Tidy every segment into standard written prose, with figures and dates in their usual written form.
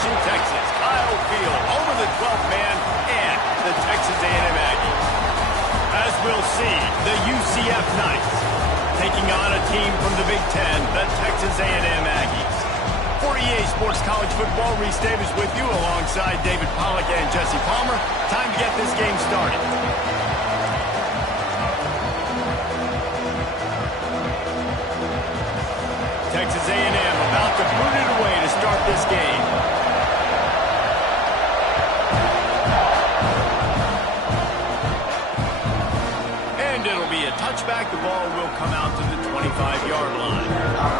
Station, Texas. Kyle Field, home of the 12th man and the Texas A&M Aggies. As we'll see, the UCF Knights taking on a team from the Big Ten, the Texas A&M Aggies. For EA Sports College Football, Reese Davis with you alongside David Pollack and Jesse Palmer. Time to get this game started. Texas A&M about to boot it away to start this game. And it'll be a touchback. The ball will come out to the 25-yard line.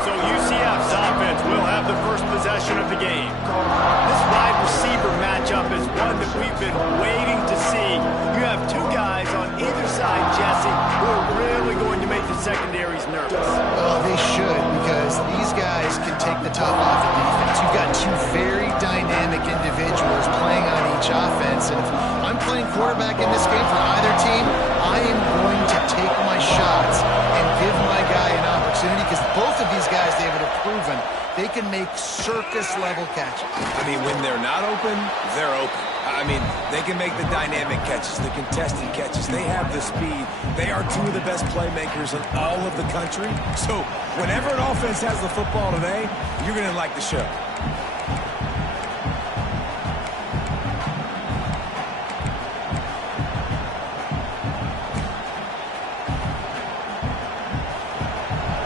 So UCF's offense will have the first possession of the game. This wide receiver matchup is one that we've been waiting to see. You have two guys on either side, Jesse, who are really going to make the secondaries nervous. Oh, they should, because these guys can take the top off the defense. You've got two very dynamic individuals playing on each offense, and if I'm playing quarterback in this game for either team, I am going to take my shots and give my guy an opportunity, because both of these guys, David, have proven they can make circus-level catches. I mean, when they're not open, they're open. I mean, they can make the dynamic catches, the contested catches. They have the speed. They are two of the best playmakers in all of the country. So whenever an offense has the football today, you're going to like the show.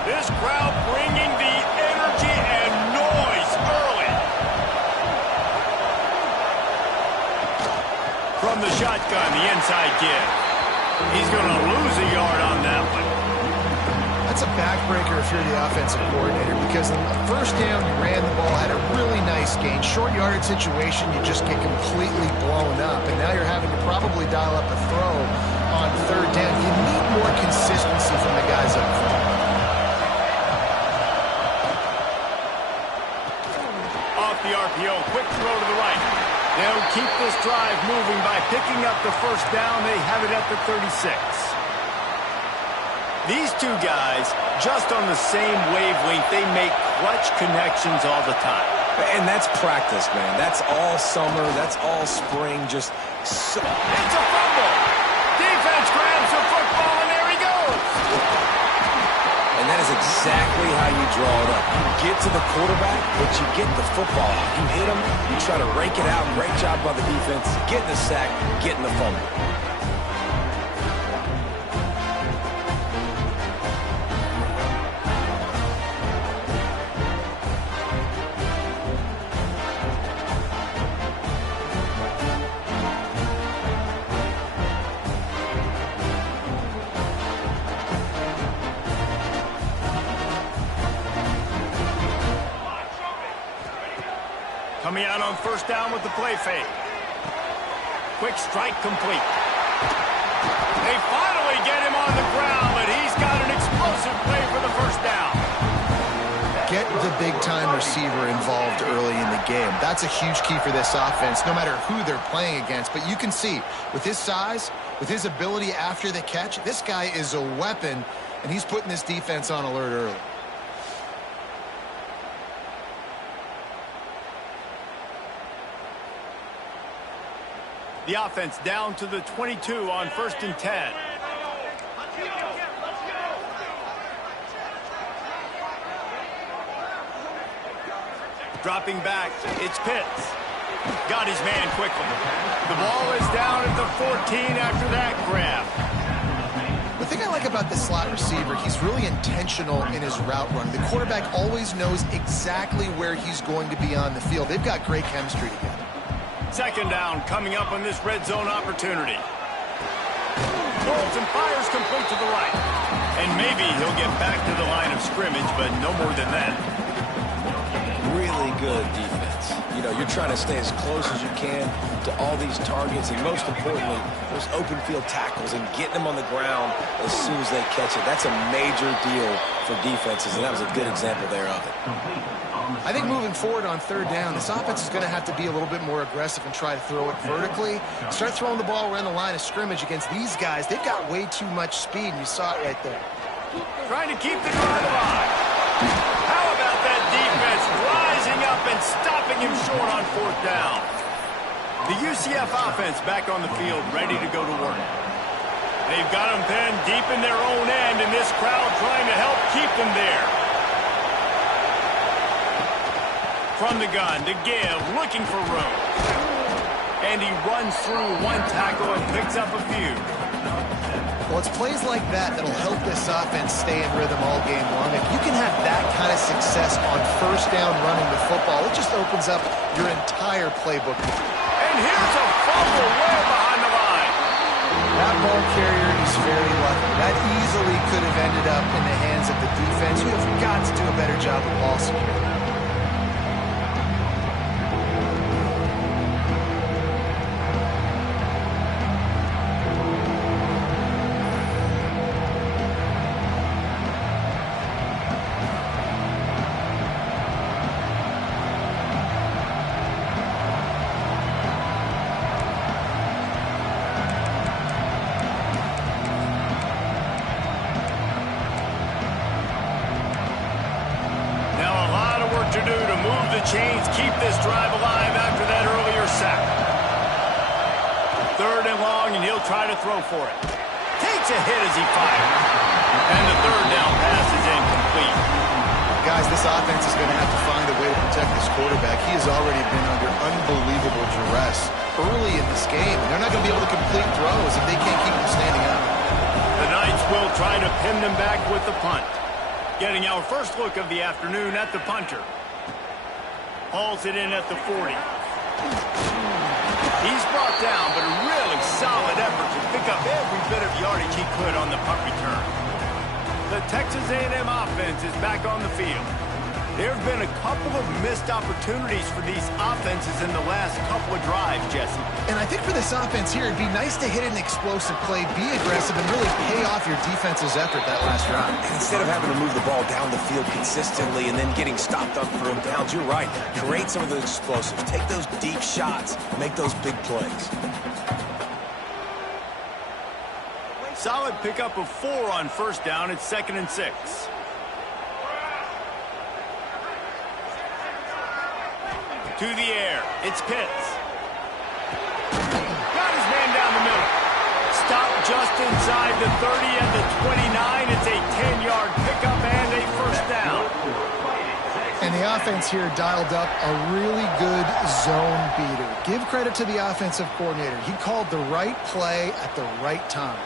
This crowd bringing the energy and noise early. From the shotgun, the inside kid. He's going to lose a yard on that one. That's a backbreaker if you're the offensive coordinator, because on the first down, you ran the ball, had a really nice gain. Short yardage situation, you just get completely blown up, and now you're having to probably dial up a throw on third down. You need more consistency from the guys up front. Off the RPO, quick throw to the right. They'll keep this drive moving by picking up the first down. They have it at the 36. These two guys, just on the same wavelength, they make clutch connections all the time. And that's practice, man. That's all summer. That's all spring. Just so. It's a fumble. Defense grabs the football, and there he goes. And that is exactly how you draw it up. You get to the quarterback, but you get the football. You hit him, you try to rake it out. Great job by the defense. Getting the sack, getting the fumble. Coming out on first down with the play fake. Quick strike complete. They finally get him on the ground, but he's got an explosive play for the first down. Get the big-time receiver involved early in the game. That's a huge key for this offense, no matter who they're playing against. But you can see, with his size, with his ability after the catch, this guy is a weapon, and he's putting this defense on alert early. The offense down to the 22 on 1st and 10. Dropping back, it's Pitts. Got his man quickly. The ball is down at the 14 after that grab. The thing I like about the slot receiver, he's really intentional in his route run. The quarterback always knows exactly where he's going to be on the field. They've got great chemistry together. Second down coming up on this red zone opportunity. Throws and fires complete to the right. And maybe he'll get back to the line of scrimmage, but no more than that. Really good defense. You know, you're trying to stay as close as you can to all these targets, and most importantly, those open field tackles and getting them on the ground as soon as they catch it. That's a major deal for defenses, and that was a good example there of it. I think moving forward on third down, this offense is going to have to be a little bit more aggressive and try to throw it vertically. Start throwing the ball around the line of scrimmage against these guys. They've got way too much speed, and you saw it right there. Trying to keep the drive alive. How about that defense rising up and stopping stopping him short on 4th down. The UCF offense back on the field, ready to go to work. They've got them pinned deep in their own end, and this crowd trying to help keep them there. From the gun to give, looking for room. And he runs through one tackle and picks up a few. Well, it's plays like that that'll help this offense stay in rhythm all game long. If you can have that kind of success on 1st down running the football, it just opens up your entire playbook. And here's a fumble way behind the line. That ball carrier is very lucky. That easily could have ended up in the hands of the defense. You have got to do a better job with ball security. To do to move the chains, keep this drive alive after that earlier sack. 3rd and long, and he'll try to throw for it. Takes a hit as he fires. And the 3rd down pass is incomplete. Guys, this offense is going to have to find a way to protect this quarterback. He has already been under unbelievable duress early in this game. They're not going to be able to complete throws if they can't keep them standing up. The Knights will try to pin them back with the punt. Getting our first look of the afternoon at the punter. Hauls it in at the 40. He's brought down, but a really solid effort to pick up every bit of yardage he could on the punt return. The Texas A&M offense is back on the field. There have been a couple of missed opportunities for these offenses in the last couple of drives, Jesse. And I think for this offense here, it'd be nice to hit an explosive play, be aggressive, and really pay off your defense's effort that last drive. And instead of having to move the ball down the field consistently and then getting stopped on 3rd downs, you're right. Create some of those explosives. Take those deep shots. Make those big plays. Solid pickup of 4 on 1st down. It's 2nd and 6. To the air. It's Pitts. Got his man down the middle. Stopped just inside the 30 and the 29. It's a 10-yard pickup and a 1st down. And the offense here dialed up a really good zone beater. Give credit to the offensive coordinator. He called the right play at the right time.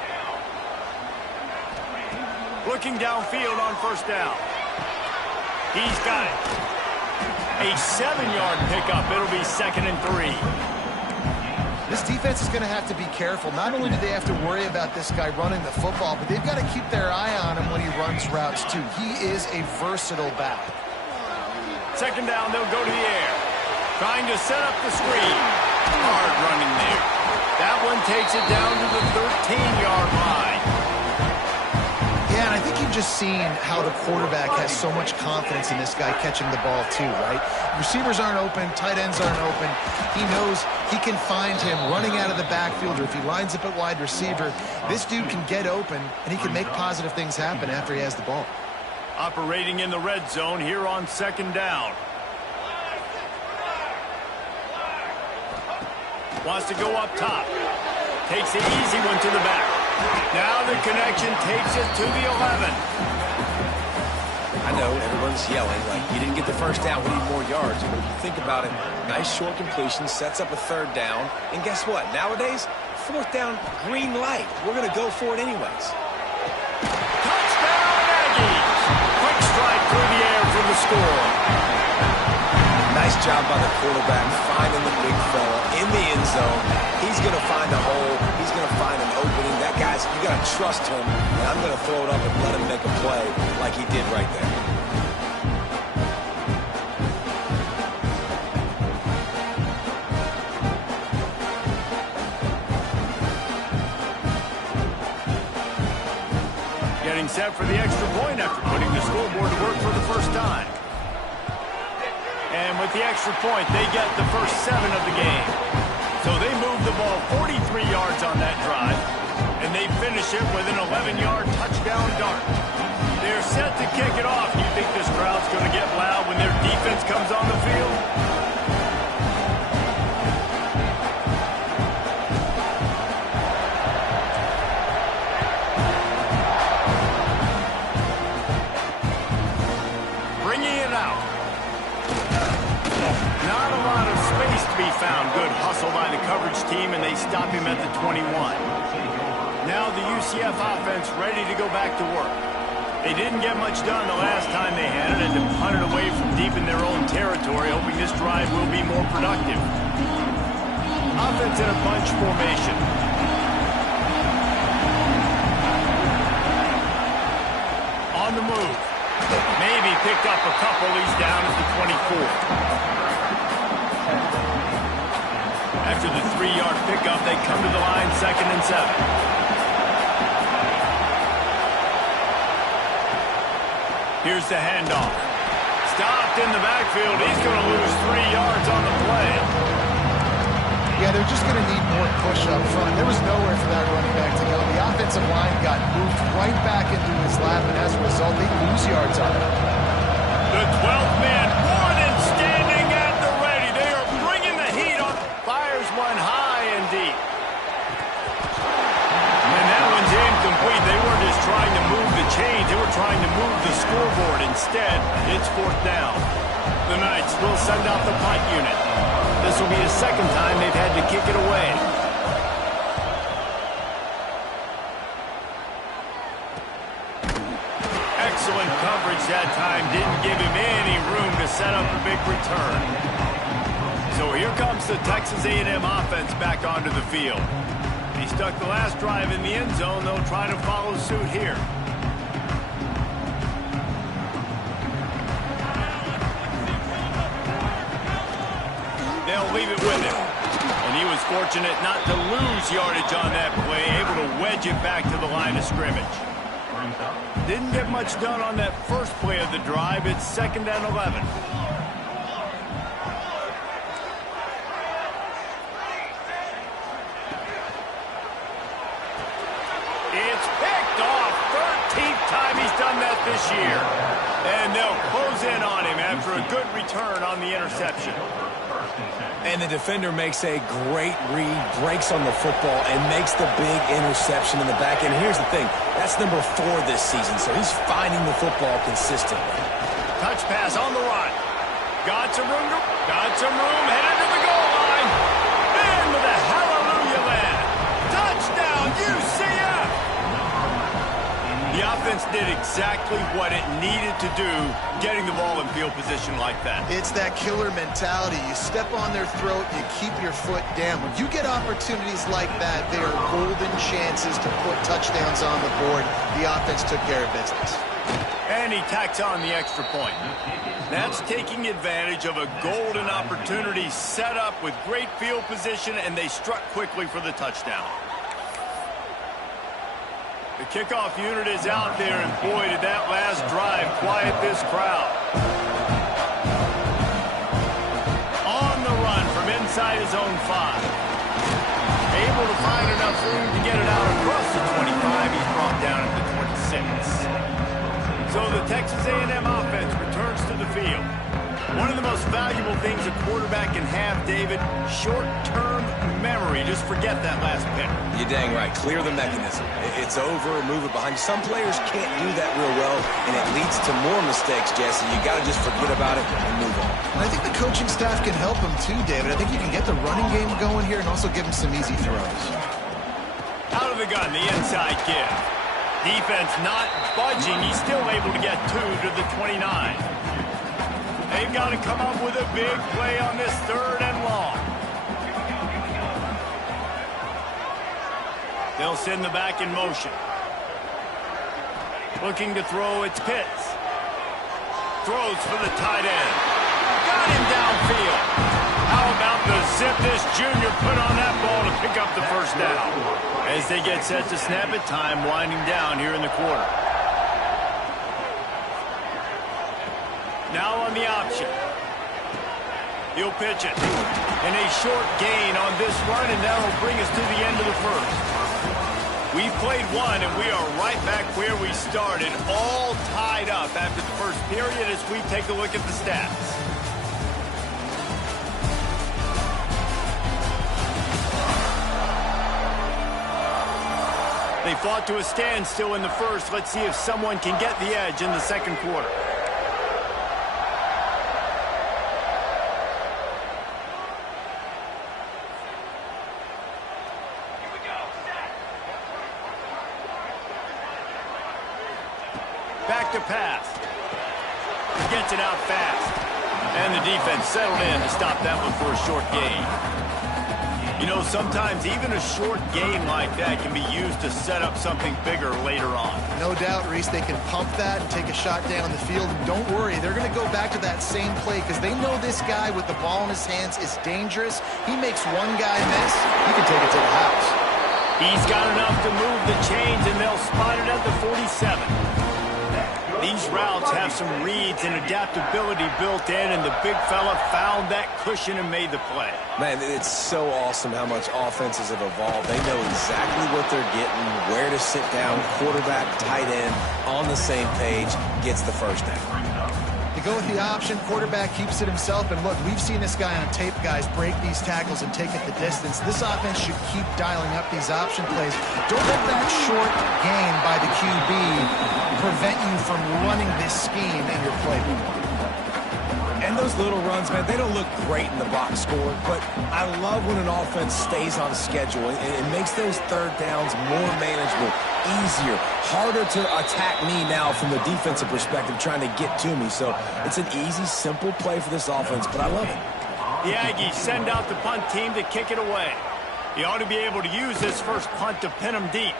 Looking downfield on 1st down. He's got it. A 7-yard pickup. It'll be 2nd and 3. This defense is going to have to be careful. Not only do they have to worry about this guy running the football, but they've got to keep their eye on him when he runs routes, too. He is a versatile back. 2nd down, they'll go to the air. Trying to set up the screen. Hard running there. That one takes it down to the 13-yard line. Yeah, and I think you've just seen how the quarterback has so much confidence in this guy catching the ball too, right? Receivers aren't open, tight ends aren't open. He knows he can find him running out of the backfield, or if he lines up at wide receiver, this dude can get open, and he can make positive things happen after he has the ball. Operating in the red zone here on 2nd down. Wants to go up top. Takes the easy one to the back. Now the connection takes it to the 11. I know everyone's yelling like you didn't get the 1st down, we need more yards. But if you think about it, nice short completion, sets up a 3rd down. And guess what? Nowadays, 4th down, green light. We're going to go for it anyways. Touchdown, Aggies! Quick strike through the air for the score. Nice job by the quarterback finding the big fella in the end zone. He's going to find a hole. He's going to find an opening. That guy's, you got to trust him. And I'm going to throw it up and let him make a play like he did right there. Getting set for the extra point after putting the scoreboard to work for the first time. And with the extra point, they get the first 7 of the game. So they move the ball 43 yards on that drive, and they finish it with an 11-yard touchdown dart. They're set to kick it off. You think this crowd's going to get loud when their defense comes on the field? good hustle by the coverage team, and they stop him at the 21. Now the UCF offense ready to go back to work. They didn't get much done the last time they had it, and to punt it away from deep in their own territory, hoping this drive will be more productive. Offense in a bunch formation. On the move. Maybe picked up a couple. He's down at the 24. After the 3-yard pickup, they come to the line 2nd and 7. Here's the handoff. Stopped in the backfield. He's going to lose 3 yards on the play. Yeah, they're just going to need more push up front. There was nowhere for that running back to go. The offensive line got moved right back into his lap, and as a result, they lose yards on it. The 12th man, more than standing at the ready. They are bringing the heat on. Fires one high and deep. And that one's incomplete. They weren't just trying to move the chains. They were trying to move the scoreboard. Instead, it's 4th down. The Knights will send out the punt unit. This will be the 2nd time they've had to kick it away. Excellent coverage that time. Didn't give him any room to set up a big return. So here comes the Texas A&M offense back onto the field. They stuck the last drive in the end zone. They'll try to follow suit here. They'll leave it with him. And he was fortunate not to lose yardage on that play, able to wedge it back to the line of scrimmage. Didn't get much done on that first play of the drive. It's 2nd and 11. It's picked off. 13th time he's done that this year. And they'll close in on him after a good return on the interception. And the defender makes a great read, breaks on the football, and makes the big interception in the back end. Here's the thing. That's number 4 this season, so he's finding the football consistently. Touch pass on the run. Got some room, headed to the goal line. Into the hallelujah land. Touchdown, UCF! The offense did exactly what it needed to do, getting the ball in field position like that. It's that killer mentality. You step on their throat, you keep your foot down. When you get opportunities like that, they are golden chances to put touchdowns on the board. The offense took care of business. And he tacks on the extra point. That's taking advantage of a golden opportunity set up with great field position, and they struck quickly for the touchdown. The kickoff unit is out there, and boy, did that last drive quiet this crowd. On the run from inside his own 5. Able to find enough room to get it out across the 25. He's brought down at the 26. So the Texas A&M offense returns to the field. One of the most valuable things a quarterback can have, David, short-term memory. Just forget that last pick. You're dang right. Clear the mechanism. It's over, move it behind you. Some players can't do that real well, and it leads to more mistakes, Jesse. You got to just forget about it and move on. And I think the coaching staff can help him too, David. I think you can get the running game going here and also give him some easy throws. Out of the gun, the inside give. Defense not budging. He's still able to get 2 to the 29. They've got to come up with a big play on this 3rd and long. They'll send the back in motion. Looking to throw, it's Pitts. Throws for the tight end. Got him downfield. How about the zip this junior put on that ball to pick up the first down? As they get set to snap it, time winding down here in the quarter. Now on the option. He'll pitch it. And a short gain on this run, and that'll bring us to the end of the first. We played one, and we are right back where we started, all tied up after the first period as we take a look at the stats. They fought to a standstill in the first. Let's see if someone can get the edge in the second quarter. Back to pass. Gets it out fast. And the defense settled in to stop that one for a short gain. You know, sometimes even a short gain like that can be used to set up something bigger later on. No doubt, Reese, they can pump that and take a shot down the field. And don't worry, they're going to go back to that same play because they know this guy with the ball in his hands is dangerous. He makes one guy miss, he can take it to the house. He's got enough to move the chains, and they'll spot it at the 47. These routes have some reads and adaptability built in, and the big fella found that cushion and made the play. Man, it's so awesome how much offenses have evolved. They know exactly what they're getting, where to sit down, quarterback, tight end, on the same page, gets the first down. They go with the option, quarterback keeps it himself, and look, we've seen this guy on tape, guys, break these tackles and take it the distance. This offense should keep dialing up these option plays. Don't let that short gain by the QB prevent you from running this scheme in your playbook. And those little runs, man, they don't look great in the box score, but I love when an offense stays on schedule. It makes those third downs more manageable, easier, harder to attack me now from the defensive perspective trying to get to me. So it's an easy, simple play for this offense, but I love it. The Aggies send out the punt team to kick it away. He ought to be able to use this first punt to pin them deep.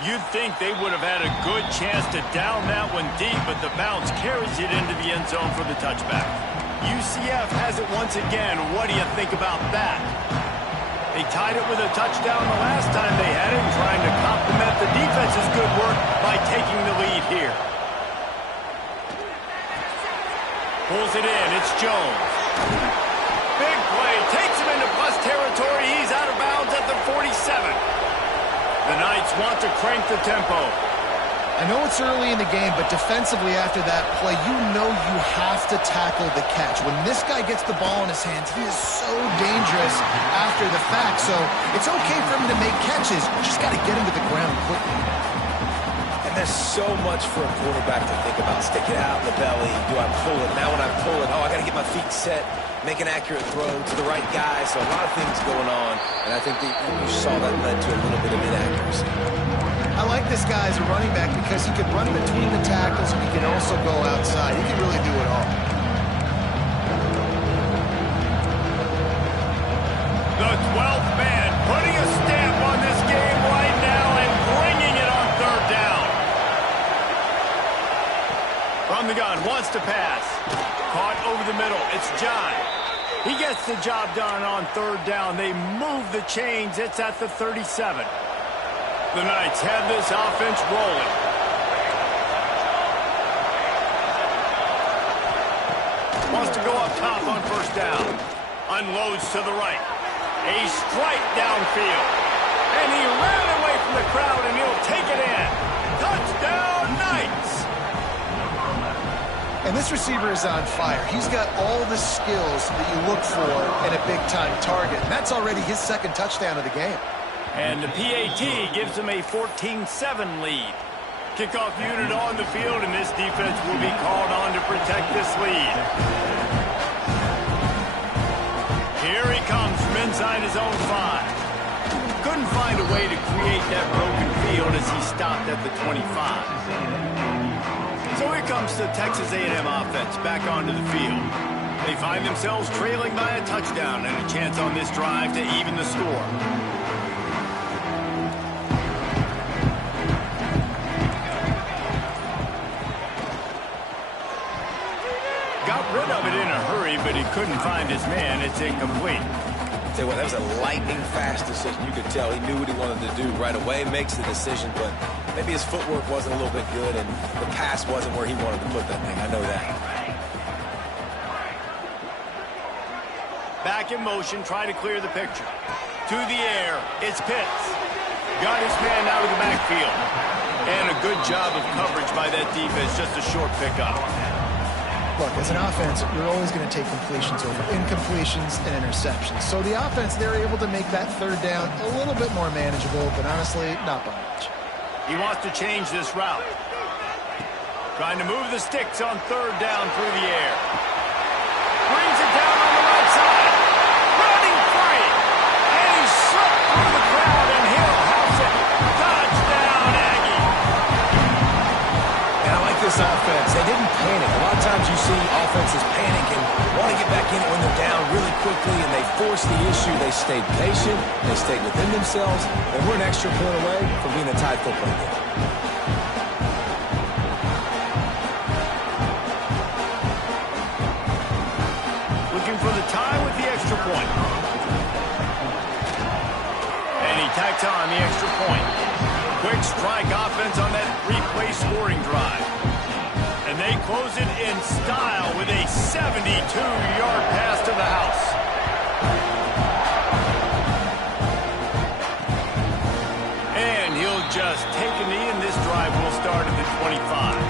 You'd think they would have had a good chance to down that one deep, but the bounce carries it into the end zone for the touchback. UCF has it once again. What do you think about that? They tied it with a touchdown the last time they had it, trying to complement the defense's good work by taking the lead here. Pulls it in. It's Jones. Big play. Takes him into plus territory. He's out of bounds at the 47. The Knights want to crank the tempo. I know it's early in the game, but defensively after that play, you know you have to tackle the catch. When this guy gets the ball in his hands, he is so dangerous after the fact. So it's okay for him to make catches. You just got to get him to the ground quickly. And there's so much for a quarterback to think about. Stick it out in the belly. Do I pull it? Now when I pull it, oh, I got to get my feet set. Make an accurate throw to the right guy. So a lot of things going on. And I think that you saw that led to a little bit of inaccuracy. I like this guy as a running back because he can run between the tackles and he can also go outside. He can really do it all. The 12th man putting a stamp on this game right now and bringing it on third down. From the gun, wants to pass. Caught over the middle. It's John. He gets the job done on third down. They move the chains. It's at the 37. The Knights have this offense rolling. Wants to go up top on first down. Unloads to the right. A strike downfield. And he ran away from the crowd, and he'll take it in. Touchdown, Knights! And this receiver is on fire. He's got all the skills that you look for in a big-time target. And that's already his second touchdown of the game. And the PAT gives them a 14-7 lead. Kickoff unit on the field, and this defense will be called on to protect this lead. Here he comes from inside his own 5. Couldn't find a way to create that broken field as he stopped at the 25. So here comes the Texas A&M offense back onto the field. They find themselves trailing by a touchdown and a chance on this drive to even the score. Got rid of it in a hurry, but he couldn't find his man. It's incomplete. Tell you what, that was a lightning-fast decision. You could tell he knew what he wanted to do right away, makes the decision, but maybe his footwork wasn't a little bit good, and the pass wasn't where he wanted to put that thing. I know that. Back in motion, try to clear the picture. To the air, it's Pitts. Got his man out of the backfield. And a good job of coverage by that defense, just a short pickup. Look, as an offense, you're always going to take completions over incompletions and interceptions. So the offense, they're able to make that third down a little bit more manageable, but honestly, not by much. He wants to change this route. Trying to move the sticks on third down through the air. Brings it down on the right side. Running free. And he's slipped through the crowd, and he'll house it. Touchdown, Aggie. And I like defense is panicking, want to get back in it when they're down really quickly, and they force the issue. They stayed patient, they stayed within themselves, and we're an extra point away from being a tied football game. Looking for the tie with the extra point. And he tacks on the extra point. Quick strike offense on that three-play scoring drive. And they close it in style with a 72-yard pass to the house. And he'll just take a knee, and this drive will start at the 25.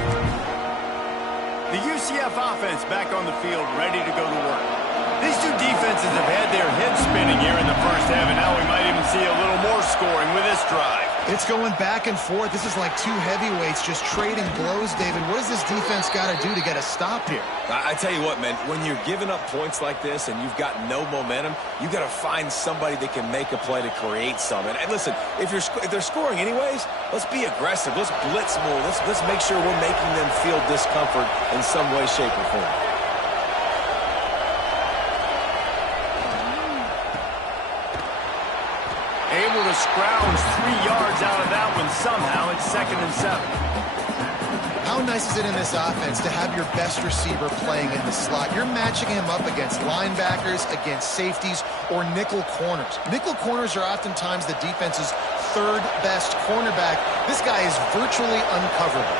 The UCF offense back on the field, ready to go to work. These two defenses have had their heads spinning here in the first half, and now we might even see a little more scoring with this drive. It's going back and forth. This is like two heavyweights just trading blows, David. What does this defense got to do to get a stop here? I tell you what, man, when you're giving up points like this and you've got no momentum, you got to find somebody that can make a play to create some. And listen, if they're scoring anyways, let's be aggressive. Let's blitz more. Let's make sure we're making them feel discomfort in some way, shape, or form. Able to scrounge 3 yards out of that one somehow. It's 2nd and 7. How nice is it in this offense to have your best receiver playing in the slot? You're matching him up against linebackers, against safeties, or nickel corners. Nickel corners are oftentimes the defense's third best cornerback. This guy is virtually uncoverable.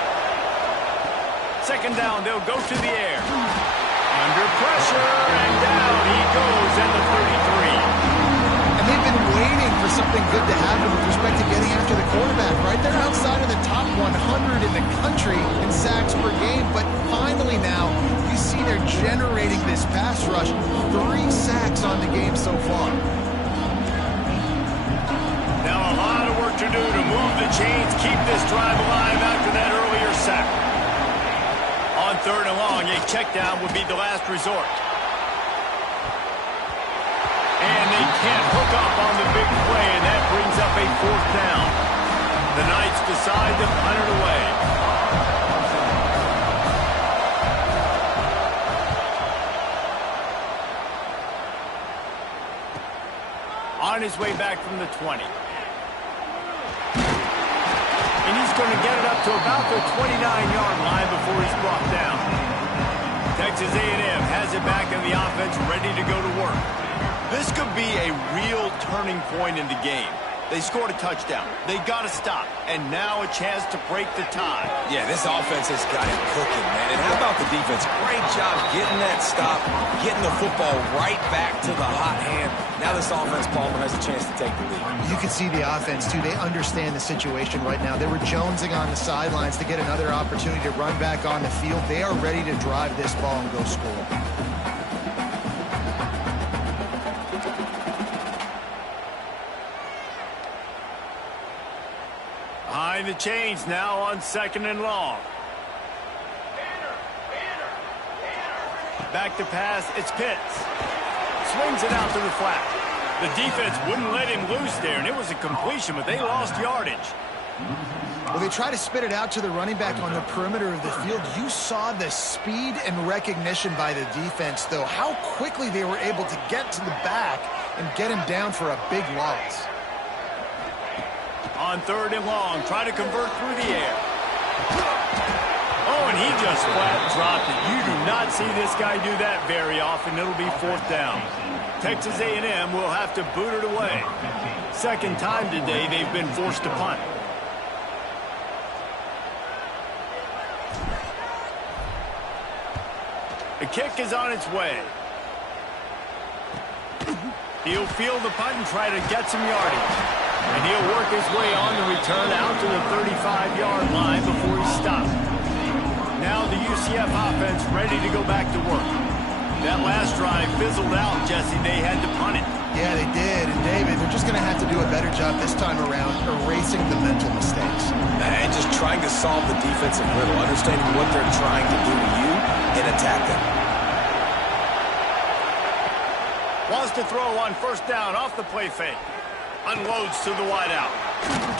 2nd down, they'll go to the air. Under pressure, and down he goes at the 33. And they've been waiting for something good to happen with respect to getting after the quarterback, right? They're outside of the top 100 in the country in sacks per game, but finally now you see they're generating this pass rush. 3 sacks on the game so far. Now a lot of work to do to move the chains, keep this drive alive after that earlier sack. On 3rd and long, a check down would be the last resort. And they can't hook up on the big play, and that brings up a 4th down. The Knights decide to punt it away. On his way back from the 20. And he's going to get it up to about the 29-yard line before he's brought down. Texas A&M has it back in the offense, ready to go to work. This could be a real turning point in the game. They scored a touchdown. They got to stop. And now a chance to break the tie. Yeah, this offense has got it cooking, man. And how about the defense? Great job getting that stop, getting the football right back to the hot hand. Now this offense, Palmer, has a chance to take the lead. You can see the offense, too. They understand the situation right now. They were jonesing on the sidelines to get another opportunity to run back on the field. They are ready to drive this ball and go score. Behind the chains now on 2nd and long. Back to pass, it's Pitts. Swings it out to the flat. The defense wouldn't let him loose there, and it was a completion, but they lost yardage. Well, they try to spit it out to the running back on the perimeter of the field. You saw the speed and recognition by the defense, though. How quickly they were able to get to the back and get him down for a big loss. On 3rd and long, try to convert through the air. Oh, and he just flat dropped it. You do not see this guy do that very often. It'll be 4th down. Texas A&M will have to boot it away. 2nd time today they've been forced to punt. The kick is on its way. He'll field the punt and try to get some yardage. And he'll work his way on the return out to the 35-yard line before he's stopped. Now the UCF offense ready to go back to work. That last drive fizzled out, Jesse. They had to punt it. Yeah, they did. And, David, they're just going to have to do a better job this time around erasing the mental mistakes. And just trying to solve the defensive riddle, understanding what they're trying to do to you and attack them. Wants to throw on 1st down off the play fake. Unloads to the wideout.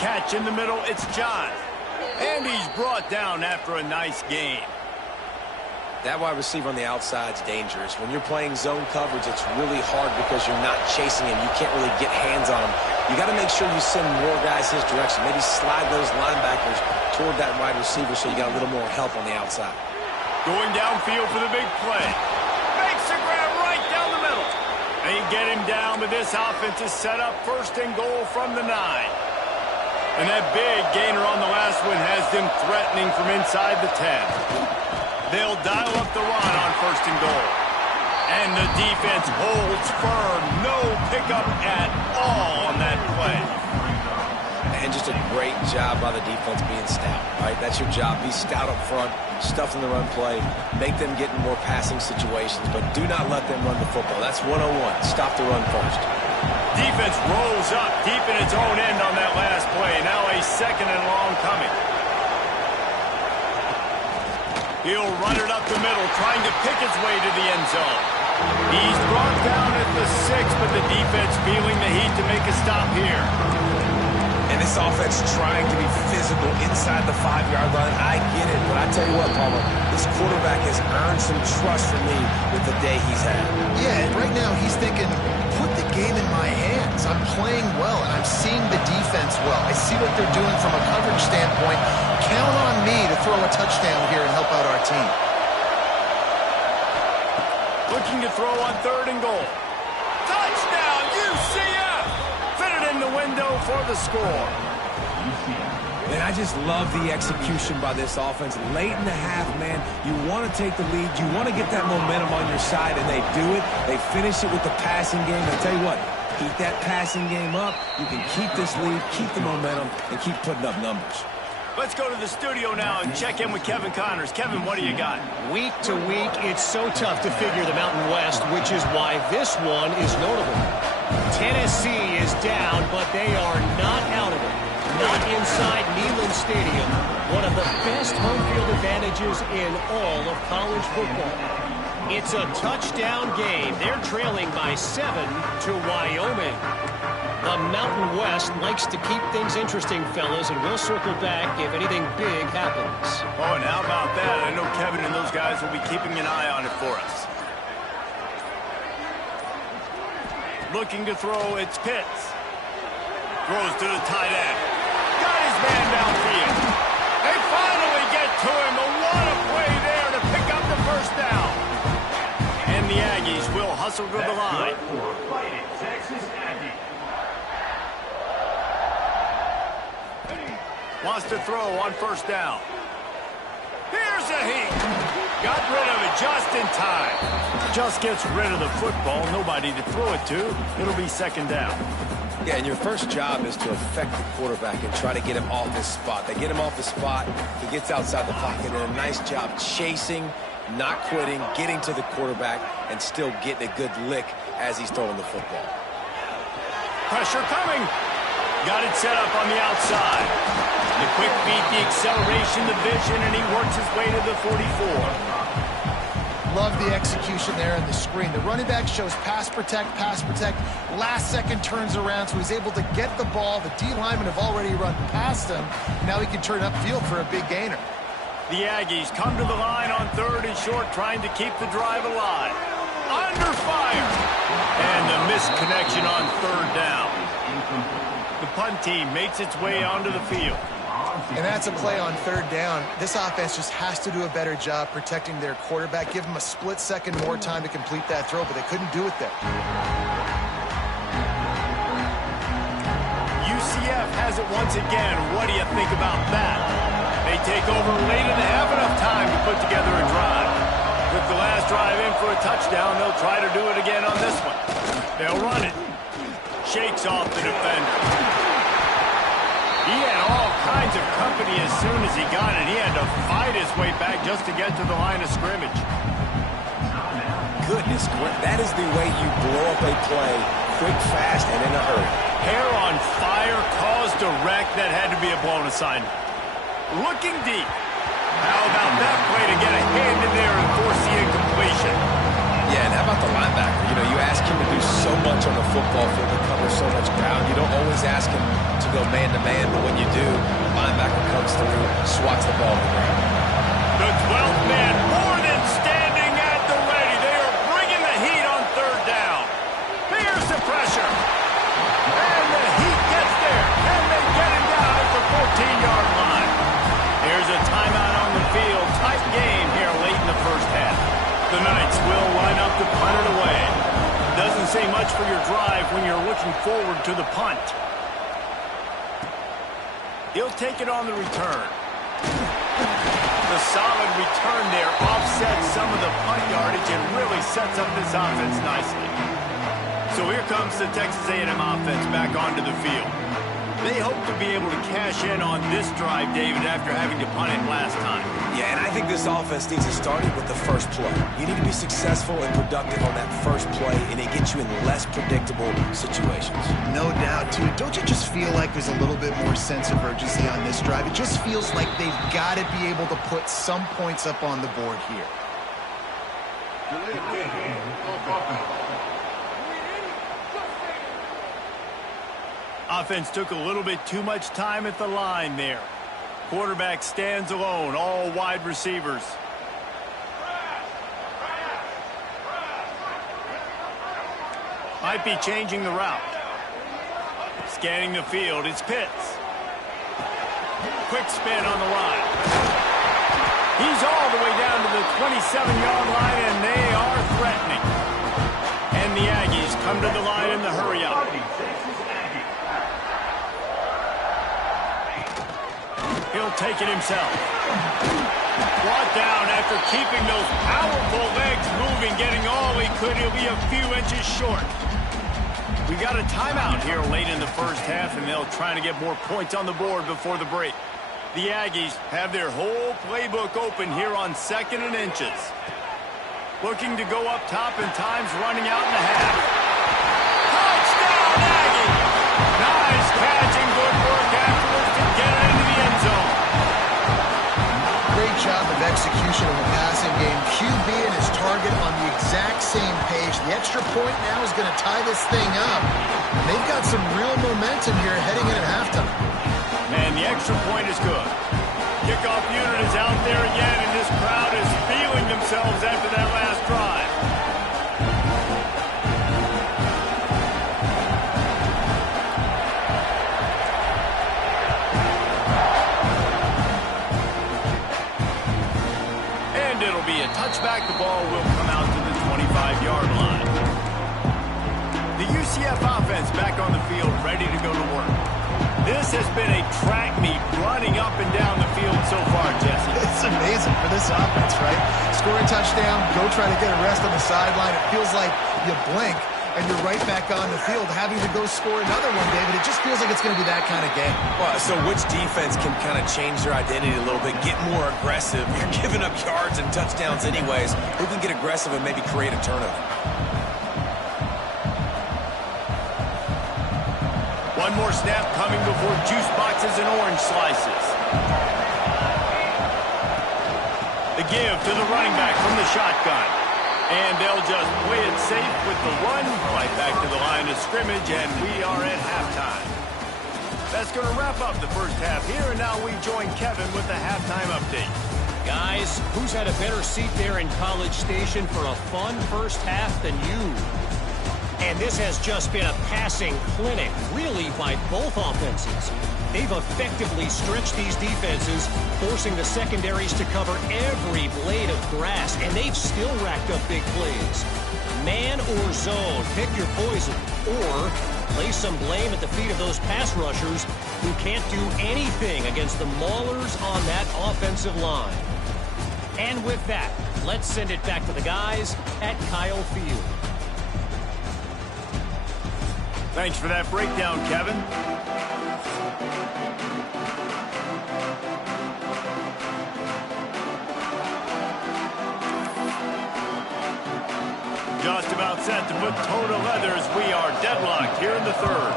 Catch in the middle, it's John. And he's brought down after a nice gain. That wide receiver on the outside is dangerous. When you're playing zone coverage, it's really hard because you're not chasing him. You can't really get hands on him. You got to make sure you send more guys his direction. Maybe slide those linebackers toward that wide receiver so you got a little more help on the outside. Going downfield for the big play. Makes a grab right down the middle. They get him down, but this offense is set up 1st and goal from the 9. And that big gainer on the last one has them threatening from inside the 10. They'll dial up the run on 1st and goal. And the defense holds firm. No pickup at all on that play. And just a great job by the defense being stout, right? That's your job. Be stout up front, stuff in the run play, make them get in more passing situations, but do not let them run the football. That's 101. Stop the run first. Defense rolls up deep in its own end on that last play. Now a 2nd and long coming. He'll run it up the middle, trying to pick his way to the end zone. He's brought down at the 6, but the defense feeling the heat to make a stop here. And this offense trying to be physical inside the 5-yard line. I get it, but I tell you what, Palmer, this quarterback has earned some trust from me with the day he's had. Yeah, and right now he's thinking, put the game in my hands. I'm playing well, and I'm seeing the defense well. I see what they're doing from a coverage standpoint. Count on me to throw a touchdown here and help out our team. Looking to throw on 3rd and goal. Touchdown, UCF! Fitted in the window for the score. Man, I just love the execution by this offense. Late in the half, man, you want to take the lead. You want to get that momentum on your side, and they do it. They finish it with the passing game. I tell you what, keep that passing game up. You can keep this lead, keep the momentum, and keep putting up numbers. Let's go to the studio now and check in with Kevin Connors. Kevin, what do you got? Week to week, it's so tough to figure the Mountain West, which is why this one is notable. Tennessee is down, but they are not out of it. Not inside Neyland Stadium, one of the best home field advantages in all of college football. It's a touchdown game. They're trailing by 7 to Wyoming. The Mountain West likes to keep things interesting, fellas, and we'll circle back if anything big happens. Oh, and how about that? I know Kevin and those guys will be keeping an eye on it for us. Looking to throw, it's Pitts. Throws to the tight end. Got his man downfield. They finally get to him, but what a play there to pick up the 1st down. And the Aggies will hustle to the line. Wants to throw on 1st down. Here's a heat. Got rid of it just in time. Just gets rid of the football. Nobody to throw it to. It'll be 2nd down. Yeah, and your first job is to affect the quarterback and try to get him off his spot. They get him off the spot. He gets outside the pocket, and a nice job chasing, not quitting, getting to the quarterback, and still getting a good lick as he's throwing the football. Pressure coming. Got it set up on the outside. The quick beat, the acceleration, the vision, and he works his way to the 44. Love the execution there in the screen. The running back shows pass protect, last second turns around, so he's able to get the ball. The D linemen have already run past him. Now he can turn upfield for a big gainer. The Aggies come to the line on 3rd and short, trying to keep the drive alive. Under fire. And the missed connection on 3rd down. The punt team makes its way onto the field. And that's a play on 3rd down. This offense just has to do a better job protecting their quarterback. Give them a split second more time to complete that throw, but they couldn't do it there. UCF has it once again. What do you think about that? They take over late and have enough time to put together a drive. With the last drive in for a touchdown, they'll try to do it again on this one. They'll run it. Shakes off the defender. He had all kinds of company as soon as he got it. He had to fight his way back just to get to the line of scrimmage. Goodness, that is the way you blow up a play quick, fast, and in a hurry. Hair on fire, caused a wreck. That had to be a blown assignment. Looking deep. How about that play to get a hand in there and force the incompletion? Yeah, and how about the linebacker? You know, you ask him to do so much on the football field to cover so much ground. You don't always ask him to go man-to-man, but when you do, the linebacker comes through, swats the ball to the ground. The 12th man more than stands. much for your drive when you're looking forward to the punt. He'll take it on the return. The solid return there offsets some of the punt yardage and really sets up this offense nicely. So here comes the Texas A&M offense back onto the field. They hope to be able to cash in on this drive, David, after having to punt it last time. Yeah, and I think this offense needs to start it with the first play. You need to be successful and productive on that first play, and it gets you in less predictable situations. No doubt, too. Don't you just feel like there's a little bit more sense of urgency on this drive? It just feels like they've got to be able to put some points up on the board here. Offense took a little bit too much time at the line there. Quarterback stands alone, all wide receivers. Might be changing the route. Scanning the field, it's Pitts. Quick spin on the line. He's all the way down to the 27-yard line, and they are threatening. And the Aggies come to the line in the hurry-up. He'll take it himself. Brought down after keeping those powerful legs moving, getting all he could. He'll be a few inches short. We got a timeout here late in the first half, and they'll try to get more points on the board before the break. The Aggies have their whole playbook open here on 2nd and inches. Looking to go up top, and time's running out in the half. Touchdown, Aggie! Nice catch and good work afterwards to get it into the end zone. Great job of execution of the passing game. QB and his target on the exact same page. The extra point now is going to tie this thing up. They've got some real momentum here heading in at halftime. And the extra point is good. Kickoff unit is out there again, and this crowd is feeling themselves after that last drive. And it'll be a touchback. The ball will come out to the 25-yard line. The UCF offense back on the field, ready to go to work. This has been a track meet running up and down the field so far, Jesse. It's amazing for this offense, right? Score a touchdown, go try to get a rest on the sideline. It feels like you blink and you're right back on the field having to go score another one, David. It just feels like it's going to be that kind of game. Well, so which defense can kind of change their identity a little bit, get more aggressive? You're giving up yards and touchdowns anyways. Who can get aggressive and maybe create a turnover? One more snap coming before juice boxes and orange slices. The give to the running back from the shotgun. And they'll just play it safe with the run right back to the line of scrimmage, and we are at halftime. That's going to wrap up the first half here, and now we join Kevin with the halftime update. Guys, who's had a better seat there in College Station for a fun first half than you? And this has just been a passing clinic, really, by both offenses. They've effectively stretched these defenses, forcing the secondaries to cover every blade of grass, and they've still racked up big plays. Man or zone, pick your poison, or lay some blame at the feet of those pass rushers who can't do anything against the maulers on that offensive line. And with that, let's send it back to the guys at Kyle Field. Thanks for that breakdown, Kevin. Just about set to put toe to leather as we are deadlocked here in the third.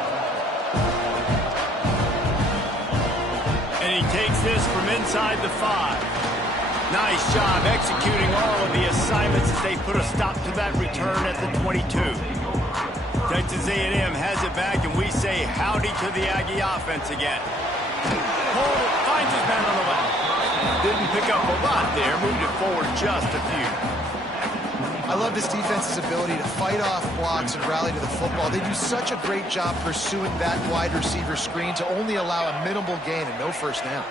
And he takes this from inside the 5. Nice job executing all of the assignments as they put a stop to that return at the 22. Texas A&M has it back, and we say howdy to the Aggie offense again. Cole finds his man on the left. Didn't pick up a lot there, moved it forward just a few. I love this defense's ability to fight off blocks and rally to the football. They do such a great job pursuing that wide receiver screen to only allow a minimal gain and no first down.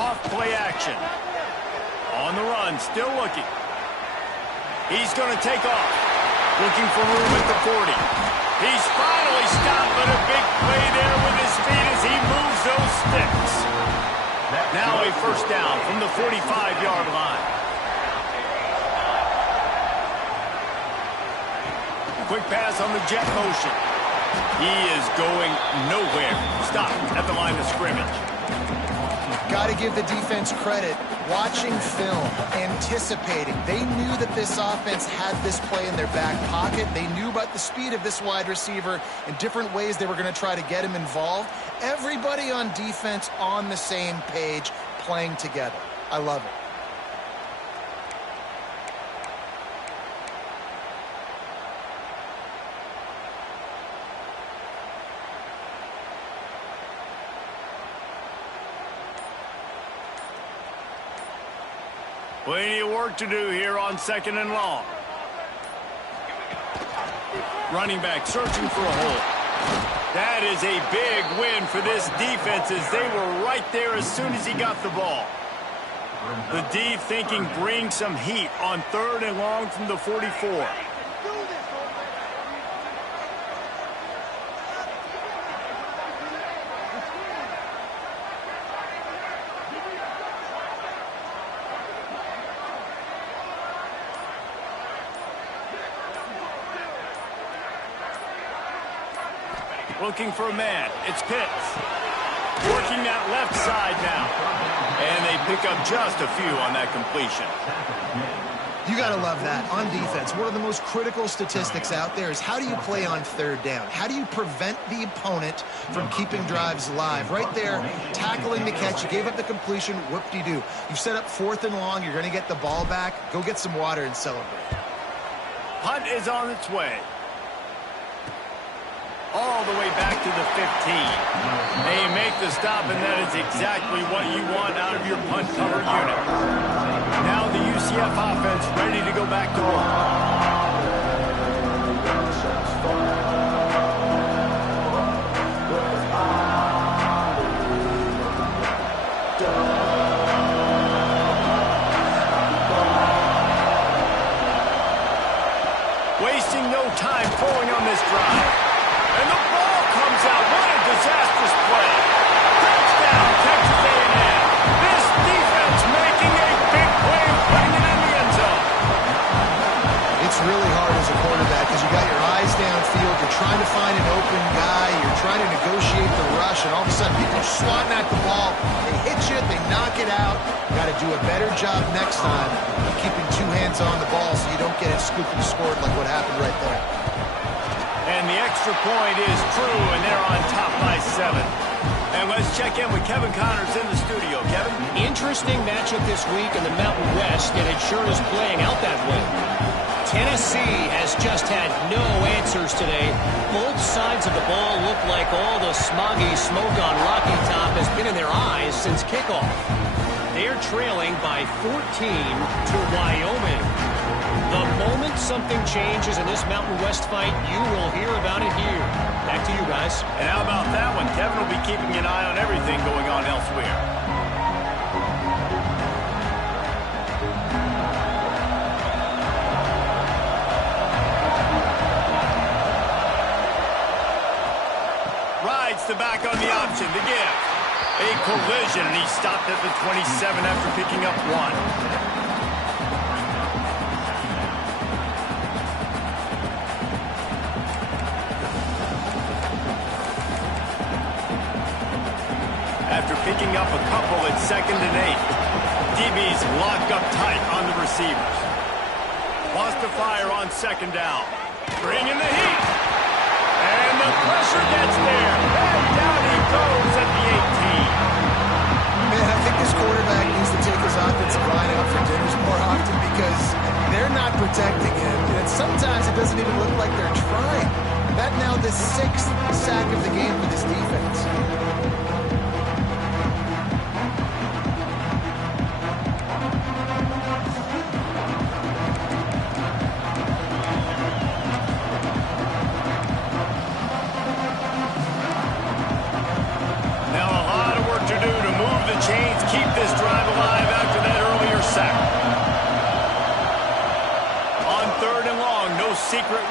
Off play action. On the run, still looking. He's going to take off. Looking for room at the 40. He's finally stopped, but a big play there with his feet as he moves those sticks. Now a first down from the 45-yard line. Quick pass on the jet motion. He is going nowhere. Stop at the line of scrimmage. Got to give the defense credit. Watching film, anticipating. They knew that this offense had this play in their back pocket. They knew about the speed of this wide receiver and different ways they were going to try to get him involved. Everybody on defense on the same page, playing together. I love it. Plenty of work to do here on 2nd and long. Running back searching for a hole. That is a big win for this defense as they were right there as soon as he got the ball. The D thinking bring some heat on 3rd and long from the 44. Looking for a man. It's Pitts. Working that left side now. And they pick up just a few on that completion. You got to love that. On defense, one of the most critical statistics out there is how do you play on 3rd down? How do you prevent the opponent from keeping drives alive? Right there, tackling the catch. You gave up the completion. Whoop-de-doo. You set up 4th and long. You're going to get the ball back. Go get some water and celebrate. Punt is on its way. All the way back to the 15. They make the stop, and that is exactly what you want out of your punt cover unit. Now the UCF offense ready to go back to work. Wasting no time throwing on this drive. And the ball comes out. What a disastrous play. Touchdown, Texas A&M. This defense making a big play and putting it in the end zone. It's really hard as a quarterback because you got your eyes downfield. You're trying to find an open guy. You're trying to negotiate the rush, and all of a sudden people are swatting at the ball. They hit you. They knock it out. Got to do a better job next time of keeping 2 hands on the ball so you don't get it scooped and scored like what happened right there. And the extra point is true, and they're on top by 7. And let's check in with Kevin Connors in the studio. Kevin? Interesting matchup this week in the Mountain West, and it sure is playing out that way. Tennessee has just had no answers today. Both sides of the ball look like all the smoggy smoke on Rocky Top has been in their eyes since kickoff. They're trailing by 14 to Wyoming. The moment something changes in this Mountain West fight, you will hear about it here. Back to you guys. And how about that one? Kevin will be keeping an eye on everything going on elsewhere. Rides the back on the option to give. A collision, and he stopped at the 27 after picking up 1. Picking up a couple at 2nd and 8. DB's locked up tight on the receivers. Wants to fire on 2nd down. Bring in the heat. And the pressure gets there. And down he goes at the 18. Man, I think this quarterback needs to take his offensive line out for dinners more often because they're not protecting him. And sometimes it doesn't even look like they're trying. That now the 6th sack of the game for this defense. Secret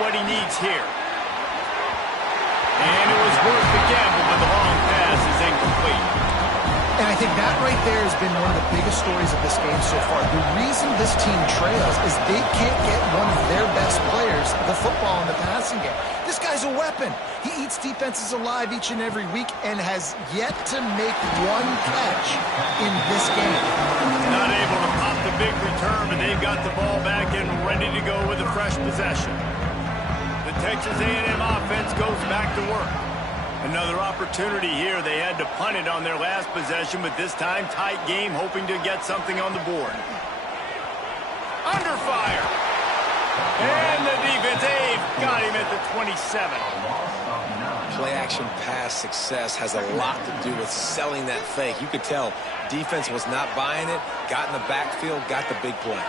And it was worth the gamble, but the long pass is incomplete. And I think that right there has been one of the biggest stories of this game so far. The reason this team trails is they can't get one of their best players the football in the passing game. This guy's a weapon. He eats defenses alive each and every week and has yet to make one catch in this game. Not able to pop the big return, but they've got the ball back and ready to go with a fresh possession. The Texas A&M offense goes back to work. Another opportunity here. They had to punt it on their last possession, but this time tight game, hoping to get something on the board. Under fire. And the defense, they've got him at the 27. Play-action pass success has a lot to do with selling that fake. You could tell defense was not buying it, got in the backfield, got the big play.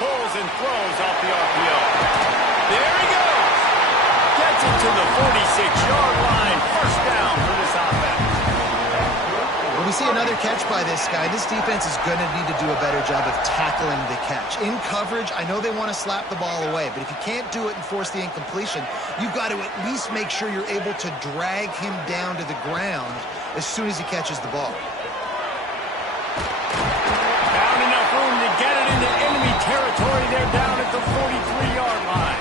Pulls and throws off the RPO. There he goes. Gets it to the 46-yard line. First down for this offense. When we see another catch by this guy, this defense is going to need to do a better job of tackling the catch. In coverage, I know they want to slap the ball away, but if you can't do it and force the incompletion, you've got to at least make sure you're able to drag him down to the ground as soon as he catches the ball. Found enough room to get it into enemy territory. They're down at the 43-yard line.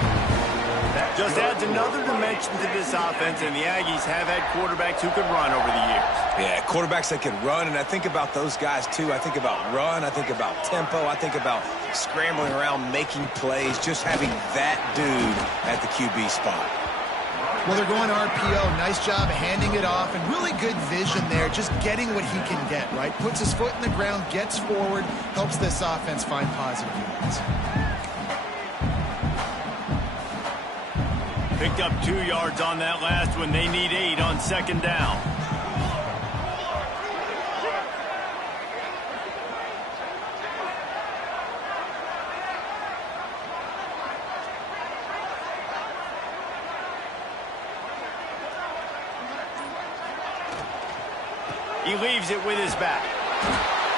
Just adds another dimension to this offense, and the Aggies have had quarterbacks who could run over the years. Yeah, quarterbacks that can run, and I think about those guys too. I think about run, I think about tempo, I think about scrambling around, making plays, just having that dude at the QB spot. Well, they're going RPO. Nice job handing it off, and really good vision there, just getting what he can get, right? Puts his foot in the ground, gets forward, helps this offense find positive units. Picked up 2 yards on that last one. They need 8 on second down. He leaves it with his back.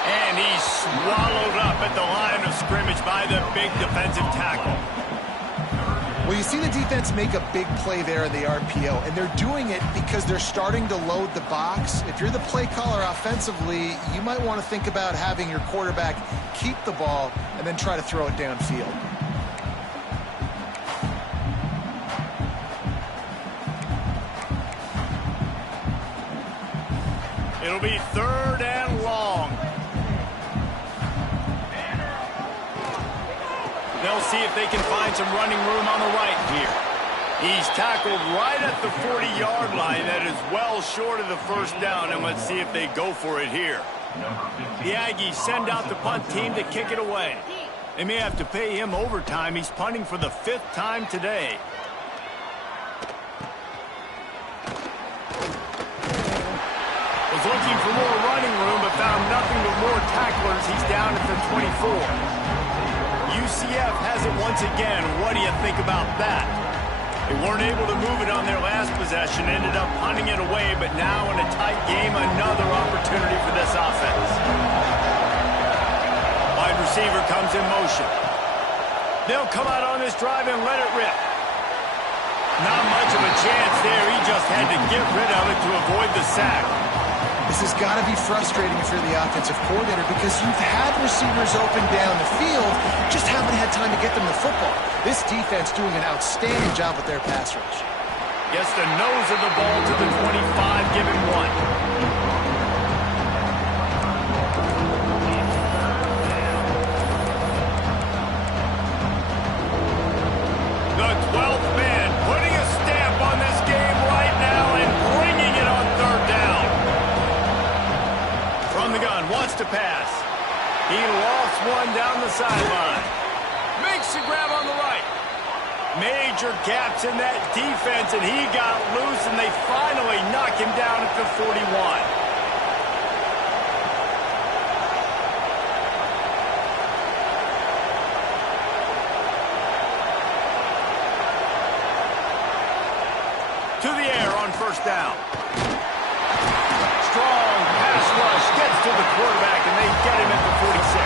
And he's swallowed up at the line of scrimmage by the big defensive tackle. Well, you see the defense make a big play there in the RPO, and they're doing it because they're starting to load the box. If you're the play caller offensively, you might want to think about having your quarterback keep the ball and then try to throw it downfield. It'll be 3rd and long. They'll see if they can find some running room on the right here. He's tackled right at the 40-yard line. That is well short of the first down, and let's see if they go for it here. The Aggies send out the punt team to kick it away. They may have to pay him overtime. He's punting for the 5th time today. Was looking for more running room, but found nothing but more tacklers. He's down at the 24. UCF has it once again. What do you think about that? They weren't able to move it on their last possession, ended up punting it away, but now in a tight game, another opportunity for this offense. Wide receiver comes in motion. They'll come out on this drive and let it rip. Not much of a chance there. He just had to get rid of it to avoid the sack. This has got to be frustrating if you're the offensive coordinator because you've had receivers open down the field, just haven't had time to get them the football. This defense doing an outstanding job with their pass rush. Gets the nose of the ball to the 25, give him 1. The 12th man putting a stamp on this game right now and bringing it on 3rd down. From the gun, wants to pass. He lost one down the sideline. Makes the grab on the right. Major gaps in that defense, and he got loose, and they finally knock him down at the 41. To the air on 1st down. Strong pass rush gets to the quarterback, and they get him at the 46.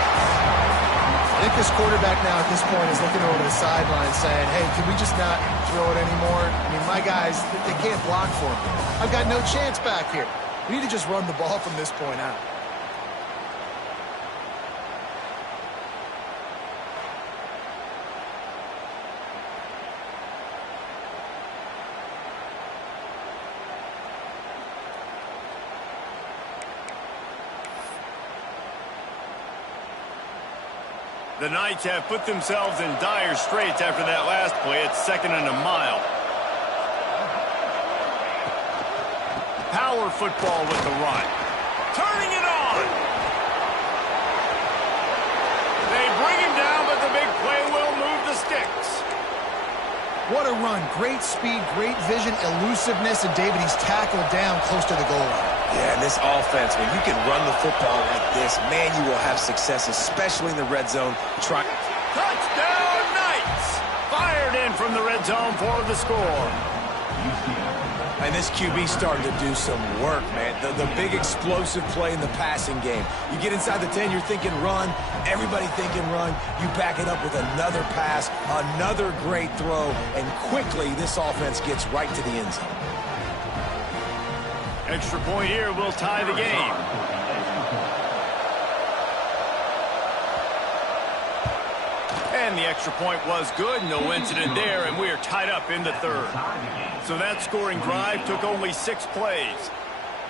I think this quarterback now at this point is looking over the sideline saying, hey, can we just not throw it anymore? I mean, my guys, they can't block for me. I've got no chance back here. We need to just run the ball from this point out. The Knights have put themselves in dire straits after that last play. It's 2nd and a mile. Power football with the run. Turning it on. They bring him down, but the big play will move the sticks. What a run. Great speed, great vision, elusiveness, and David, he's tackled down close to the goal line. Yeah, and this offense, when you can run the football like this, man, you will have success, especially in the red zone. Touchdown, Knights! Fired in from the red zone for the score. And this QB starting to do some work, man. The big explosive play in the passing game. You get inside the 10, you're thinking run. Everybody thinking run. You back it up with another pass, another great throw, and quickly this offense gets right to the end zone. Extra point here will tie the game. And the extra point was good. No incident there, and we are tied up in the 3rd. So that scoring drive took only 6 plays.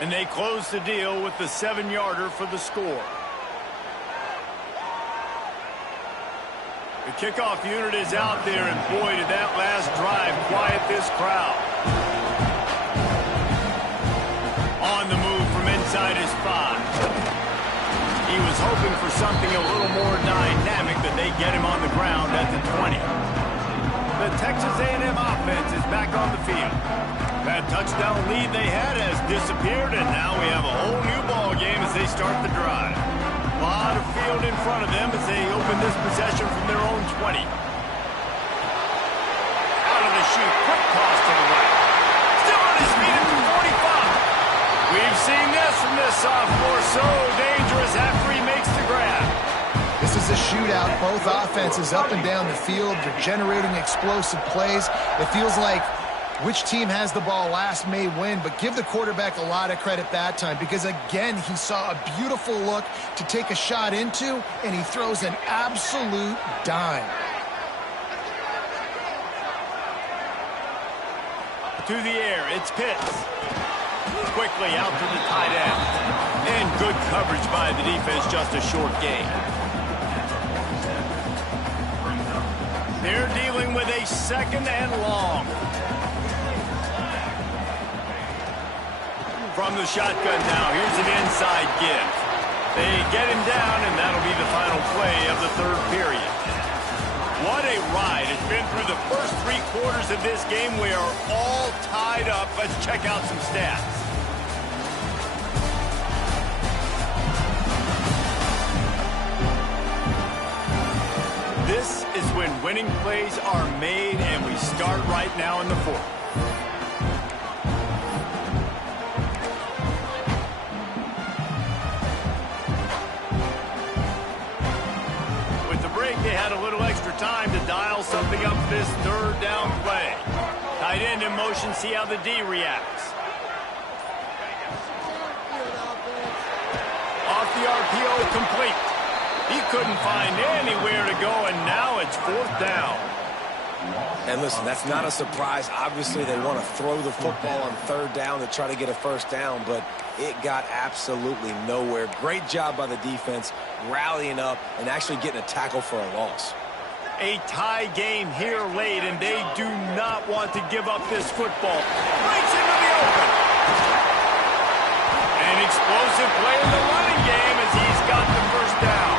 And they closed the deal with the 7-yarder for the score. The kickoff unit is out there, and boy, did that last drive quiet this crowd. On the move from inside his 5. He was hoping for something a little more dynamic, but they get him on the ground at the 20. The Texas A&M offense is back on the field. That touchdown lead they had has disappeared, and now we have a whole new ball game as they start the drive. A lot of field in front of them as they open this possession from their own 20. Out of the chute, quick toss to the right. Still on his feet at the 45. We've seen this from this sophomore, so dangerous after he makes the grab. This is a shootout. Both offenses up and down the field. They're generating explosive plays. It feels like which team has the ball last may win, but give the quarterback a lot of credit that time because, again, he saw a beautiful look to take a shot into, and he throws an absolute dime. To the air, it's Pitts. Quickly out to the tight end. And good coverage by the defense, just a short gain. They're dealing with a 2nd and long. From the shotgun now, here's an inside give. They get him down, and that'll be the final play of the 3rd period. What a ride. It's been through the first 3 quarters of this game. We are all tied up. Let's check out some stats. This is when winning plays are made, and we start right now in the 4th. With the break, they had a little extra time to dial something up for this 3rd down play. Tight end in motion, see how the D reacts. Off the RPO, complete. He couldn't find anywhere to go, and now it's 4th down. And listen, that's not a surprise. Obviously, they want to throw the football on 3rd down to try to get a 1st down, but it got absolutely nowhere. Great job by the defense, rallying up and actually getting a tackle for a loss. A tie game here late, and they do not want to give up this football. Breaks into the open. An explosive play in the running game as he's got the 1st down.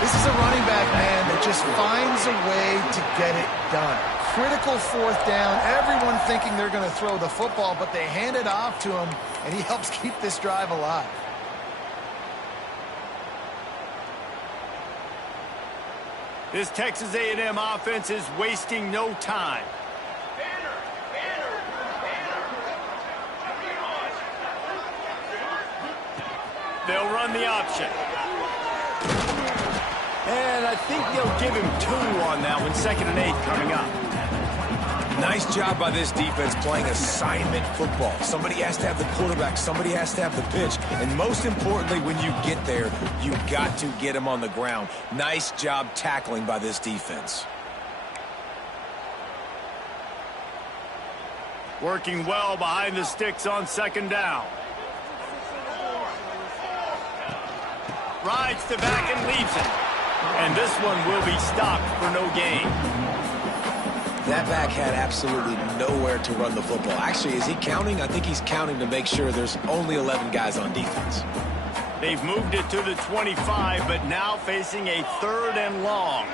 This is a running back, man, that just finds a way to get it done. Critical 4th down. Everyone thinking they're going to throw the football, but they hand it off to him, and he helps keep this drive alive. This Texas A&M offense is wasting no time. They'll run the option. And I think they'll give him 2 on that one, 2nd and 8 coming up. Nice job by this defense playing assignment football. Somebody has to have the quarterback, somebody has to have the pitch, and most importantly, when you get there, you got to get him on the ground. Nice job tackling by this defense. Working well behind the sticks on 2nd down. Rides to back and leaves it. And this one will be stopped for no gain. That back had absolutely nowhere to run the football. Actually, is he counting? I think he's counting to make sure there's only 11 guys on defense. They've moved it to the 25, but now facing a 3rd and long.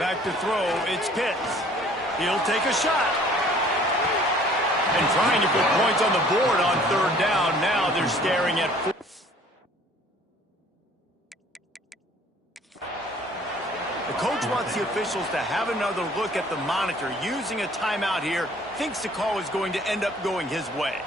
Back to throw, it's Pitts. He'll take a shot. And trying to put points on the board on 3rd down. Now they're staring at 4. The coach wants the officials to have another look at the monitor. Using a timeout here, thinks the call is going to end up going his way.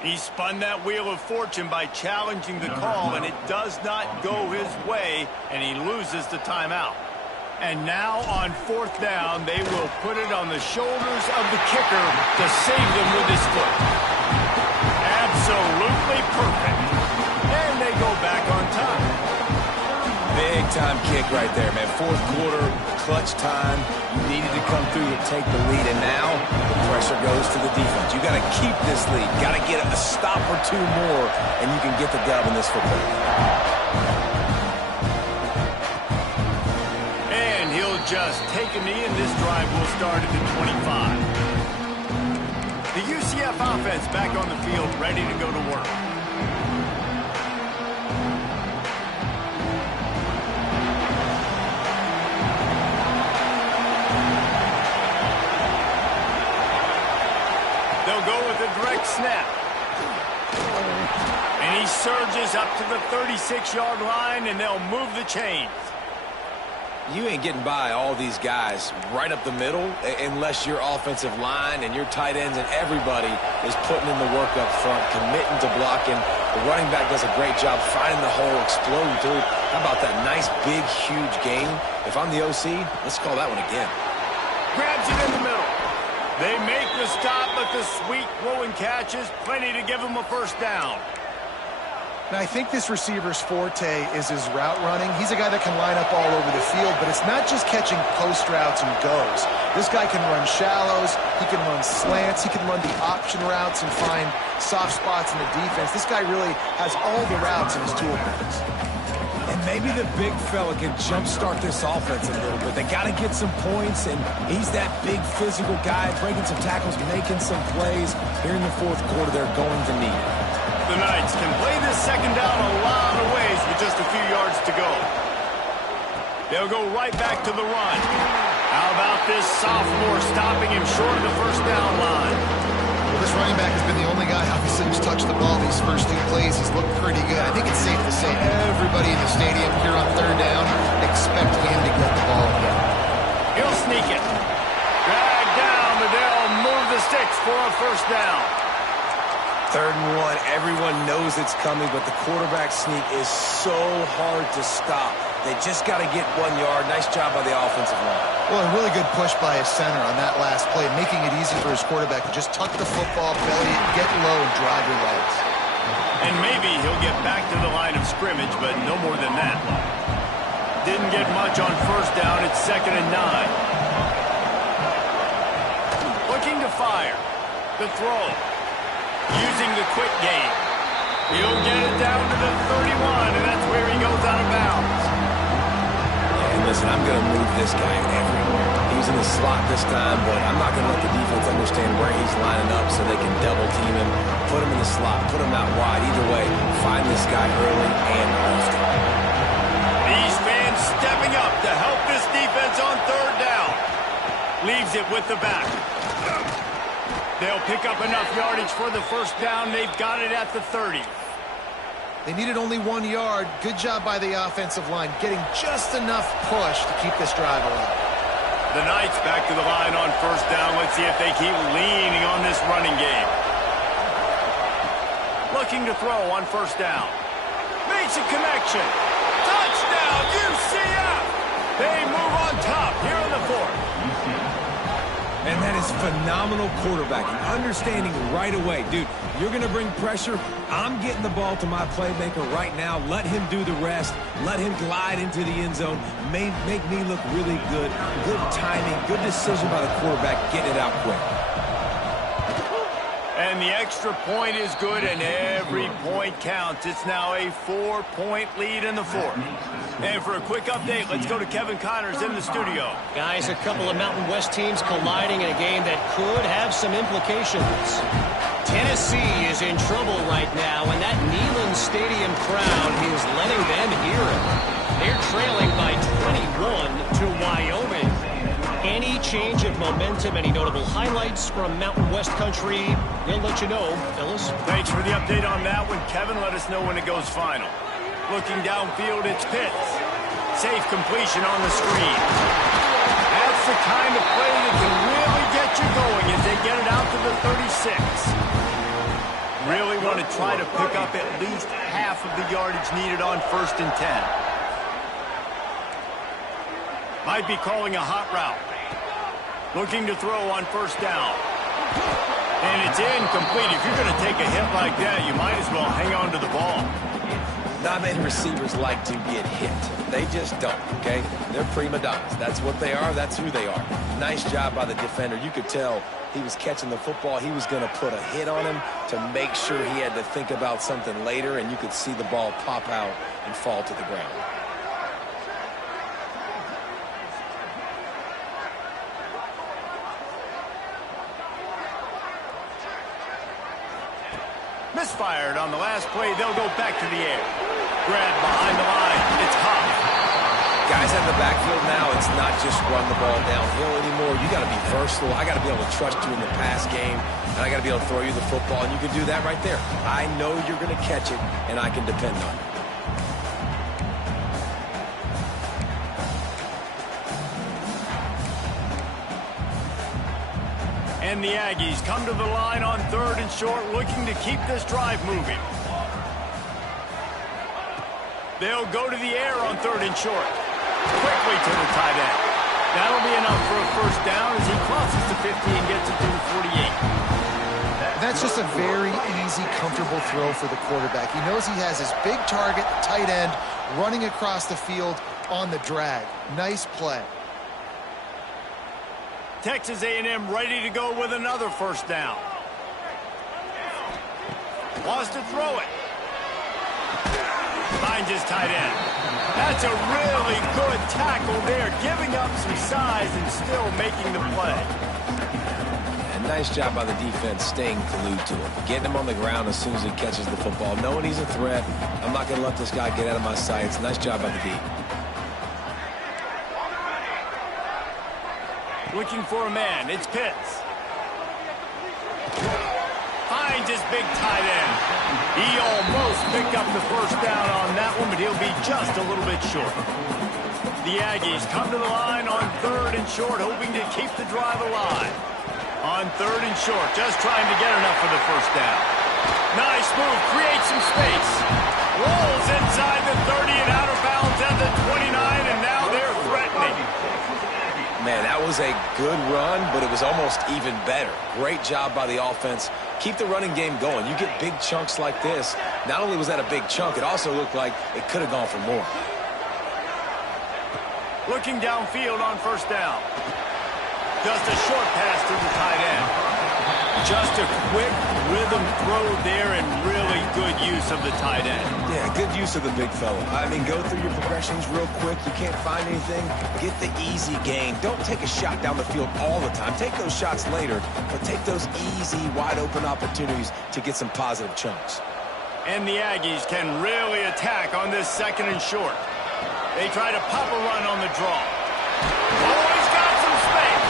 He spun that wheel of fortune by challenging the call, and it does not go his way, and he loses the timeout. And now on 4th down, they will put it on the shoulders of the kicker to save them with his foot. Absolutely perfect. And they go back on top. Big time kick right there, man. 4th quarter, clutch time. You needed to come through to take the lead, and now the pressure goes to the defense. You got to keep this lead. Got to get a stop or 2 more, and you can get the dub in this football game. Just take a knee, and this drive will start at the 25. The UCF offense back on the field, ready to go to work. They'll go with a direct snap. And he surges up to the 36-yard line, and they'll move the chains. You ain't getting by all these guys right up the middle unless your offensive line and your tight ends and everybody is putting in the work up front, committing to blocking. The running back does a great job finding the hole, exploding through. How about that nice, big, huge gain? If I'm the OC, let's call that one again. Grabs it in the middle. They make the stop, but the sweet throw and catch is plenty to give them a 1st down. Now, I think this receiver's forte is his route running. He's a guy that can line up all over the field, but it's not just catching post routes and goes. This guy can run shallows, he can run slants, he can run the option routes and find soft spots in the defense. This guy really has all the routes in his toolbox. And maybe the big fella can jumpstart this offense a little bit. They got to get some points, and he's that big physical guy, breaking some tackles, making some plays. Here in the 4th quarter, they're going to need it. The Knights can play this 2nd down a lot of ways with just a few yards to go. They'll go right back to the run. How about this sophomore stopping him short of the 1st down line? Well, this running back has been the only guy, obviously, who's touched the ball these first 2 plays. He's looked pretty good. I think it's safe to say everybody in the stadium here on 3rd down expect him to get the ball again. He'll sneak it. Dragged down, but they'll move the sticks for a 1st down. 3rd and 1, everyone knows it's coming, but the quarterback sneak is so hard to stop. They just got to get 1 yard. Nice job by the offensive line. Well, a really good push by his center on that last play, making it easy for his quarterback to just tuck the football, belly it, get low, and drive your legs. And maybe he'll get back to the line of scrimmage, but no more than that. Didn't get much on 1st down. It's 2nd and 9. Looking to fire. The throw. Using the quick game. He'll get it down to the 31, and that's where he goes out of bounds. And listen, I'm going to move this guy everywhere. He's in the slot this time, but I'm not going to let the defense understand where he's lining up so they can double team him, put him in the slot, put him out wide. Either way, find this guy early and often. These fans stepping up to help this defense on 3rd down. Leaves it with the back. They'll pick up enough yardage for the 1st down. They've got it at the 30. They needed only 1 yard. Good job by the offensive line, getting just enough push to keep this drive alive. The Knights back to the line on first down. Let's see if they keep leaning on this running game. Looking to throw on first down. Makes a connection. Touchdown, UCF! They move on top here in the fourth. And that is phenomenal quarterbacking. Understanding right away. Dude, you're going to bring pressure. I'm getting the ball to my playmaker right now. Let him do the rest. Let him glide into the end zone. Make me look really good. Good timing. Good decision by the quarterback. Getting it out quick. And the extra point is good, and every point counts. It's now a 4-point lead in the fourth. And for a quick update, let's go to Kevin Connors in the studio. Guys, a couple of Mountain West teams colliding in a game that could have some implications. Tennessee is in trouble right now, and that Neyland Stadium crowd is letting them hear it. They're trailing by 21 to Wyoming. Any change of momentum, any notable highlights from Mountain West country, we'll let you know, fellas. Thanks for the update on that one. Kevin, let us know when it goes final. Looking downfield, it's Pitts. Safe completion on the screen. That's the kind of play that can really get you going as they get it out to the 36. Really want to try to pick up at least half of the yardage needed on 1st and 10. Might be calling a hot route. Looking to throw on first down. And it's incomplete. If you're going to take a hit like that, you might as well hang on to the ball. Not many receivers like to get hit. They just don't, okay? They're prima donnas. That's what they are. That's who they are. Nice job by the defender. You could tell he was catching the football. He was going to put a hit on him to make sure he had to think about something later, and you could see the ball pop out and fall to the ground. Misfired on the last play. They'll go back to the air. Grab behind the line. It's Huff. Guys out of the backfield now, it's not just run the ball downhill anymore. You got to be versatile. I got to be able to trust you in the pass game, and I got to be able to throw you the football, and you can do that right there. I know you're going to catch it, and I can depend on it. And the Aggies come to the line on 3rd and short, looking to keep this drive moving. They'll go to the air on 3rd and short. Quickly to the tight end. That'll be enough for a first down as he crosses the 50 and gets it to the 48. That's just a very easy, comfortable throw for the quarterback. He knows he has his big target, tight end, running across the field on the drag. Nice play. Texas A&M ready to go with another first down. Wants to throw it. Finds his tight end. That's a really good tackle there, giving up some size and still making the play. And nice job by the defense staying glued to him. Getting him on the ground as soon as he catches the football. Knowing he's a threat, I'm not going to let this guy get out of my sights. Nice job by the D. Looking for a man. It's Pitts. Finds his big tight end. He almost picked up the first down on that one, but he'll be just a little bit short. The Aggies come to the line on 3rd and short, hoping to keep the drive alive. On 3rd and short, just trying to get enough for the first down. Nice move, creates some space. Rolls inside the 30 and out of bounds at the 29, and now they're threatening. Man, that was a good run, but it was almost even better. Great job by the offense. Keep the running game going. You get big chunks like this. Not only was that a big chunk, it also looked like it could have gone for more. Looking downfield on first down. Just a short pass to the tight end. Just a quick rhythm throw there and really good use of the tight end. Yeah, good use of the big fella. I mean, go through your progressions real quick. You can't find anything. Get the easy gain. Don't take a shot down the field all the time. Take those shots later, but take those easy, wide-open opportunities to get some positive chunks. And the Aggies can really attack on this 2nd and short. They try to pop a run on the draw. Oh, he's got some space.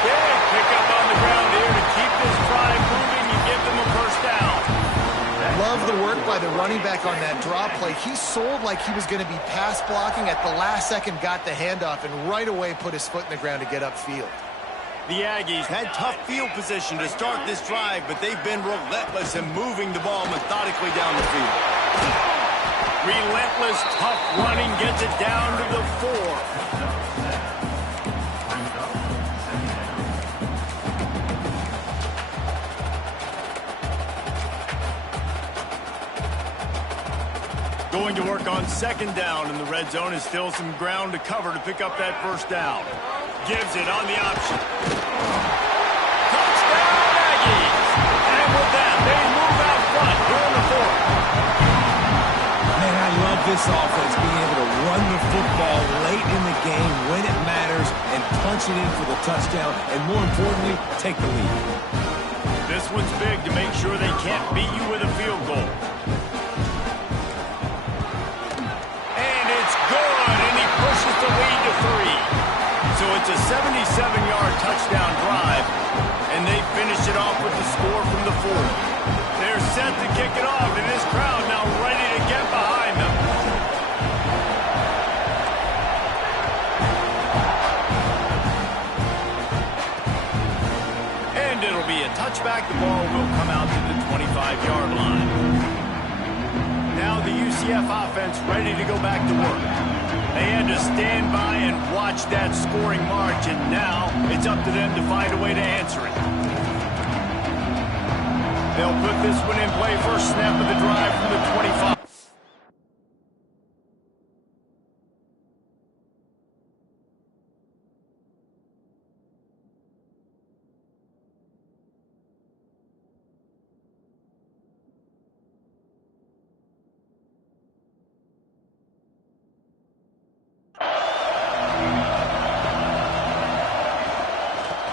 Big pickup on the ground here to keep this drive moving and give them a first down. Love the work work by the running back on that drop play. He sold like he was going to be pass blocking. At the last second, got the handoff, and right away put his foot in the ground to get upfield. The Aggies had tough field position to start this drive, but they've been relentless in moving the ball methodically down the field. Relentless, tough running gets it down to the 4. Going to work on second down in the red zone is still some ground to cover to pick up that first down. Gives it on the option. Touchdown, Aggies! And with that, they move out front here in the 4th. Man, I love this offense being able to run the football late in the game when it matters and punch it in for the touchdown, and more importantly, take the lead. This one's big to make sure they can't beat you with a field goal. Pushes the lead to 3. So it's a 77-yard touchdown drive, and they finish it off with the score from the 4th. They're set to kick it off, and this crowd now ready to get behind them. And it'll be a touchback. The ball will come out to the 25-yard line. Now the UCF offense ready to go back to work. They had to stand by and watch that scoring march, and now it's up to them to find a way to answer it. They'll put this one in play. First snap of the drive from the 25.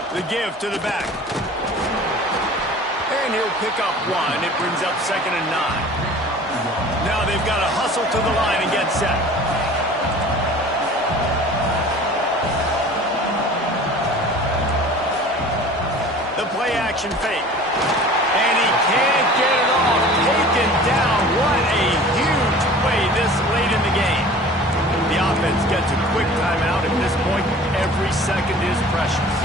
The give to the back. And he'll pick up 1. It brings up 2nd and 9. Now they've got to hustle to the line and get set. The play action fake. And he can't get it off. Taken down. What a huge play this late in the game. The offense gets a quick timeout. At this point, every second is precious.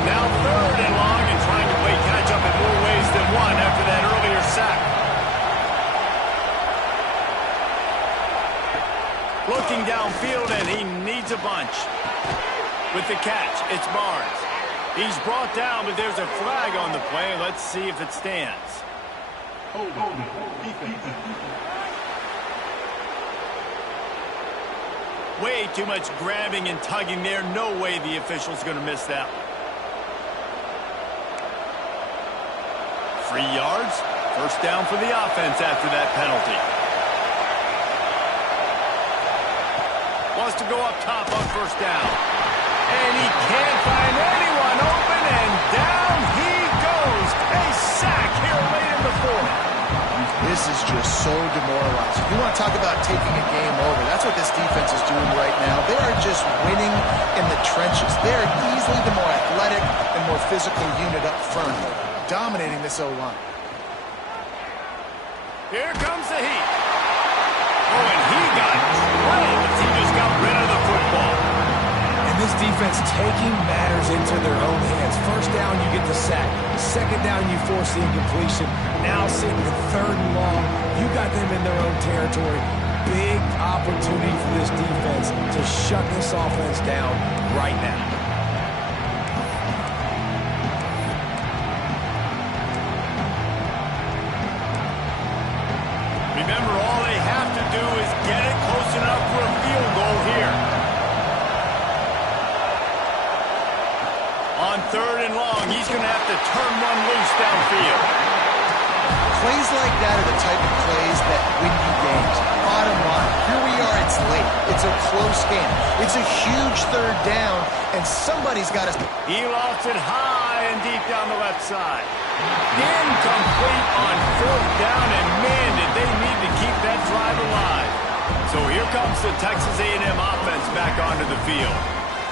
Now 3rd and long, and trying to play catch-up in more ways than one after that earlier sack. Looking downfield, and he needs a bunch. With the catch, it's Barnes. He's brought down, but there's a flag on the play. Let's see if it stands. Way too much grabbing and tugging there. No way the official's going to miss that one. 3 yards. First down for the offense after that penalty. Wants to go up top on first down. And he can't find anyone open, and down he goes. A sack here late in the 4th. This is just so demoralizing. You want to talk about taking a game over. That's what this defense is doing right now. They are just winning in the trenches. They are easily the more athletic and more physical unit up front, dominating this O-line. Here comes the heat. Oh, and he got dropped. He just got rid of the football. And this defense taking matters into their own hands. First down, you get the sack. Second down, you force the incompletion. Now sitting in 3rd and long, you got them in their own territory. Big opportunity for this defense to shut this offense down right now. Remember, all they have to do is get it close enough for a field goal here. On 3rd and long, he's going to have to turn one loose downfield. Plays like that are the type of plays that win you games. Bottom line, here we are, it's late. It's a close game. It's a huge 3rd down, and somebody's got to... He lofts it high and deep down the left side. Incomplete on 4th down, and man, did they need to keep that drive alive. So here comes the Texas A&M offense back onto the field.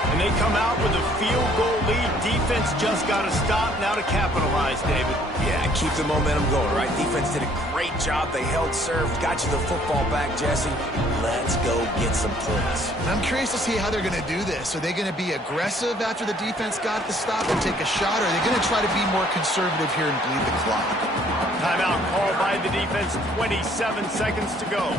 And they come out with a field goal lead deep Offense just got to stop now to capitalize, David. Yeah, keep the momentum going, right? Defense did a great job. They held serve, got you the football back, Jesse. Let's go get some points. I'm curious to see how they're going to do this. Are they going to be aggressive after the defense got the stop and take a shot, or are they going to try to be more conservative here and bleed the clock? Timeout called by the defense, 27 seconds to go.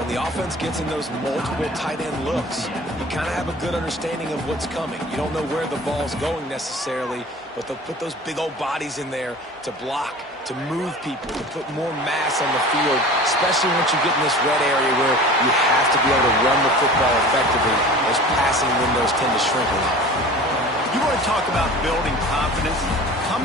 When the offense gets in those multiple tight end looks, you kind of have a good understanding of what's coming. You don't know where the ball's going necessarily, but they'll put those big old bodies in there to block, to move people, to put more mass on the field, especially once you get in this red area where you have to be able to run the football effectively. Those passing windows tend to shrink a lot. You want to talk about building confidence? Come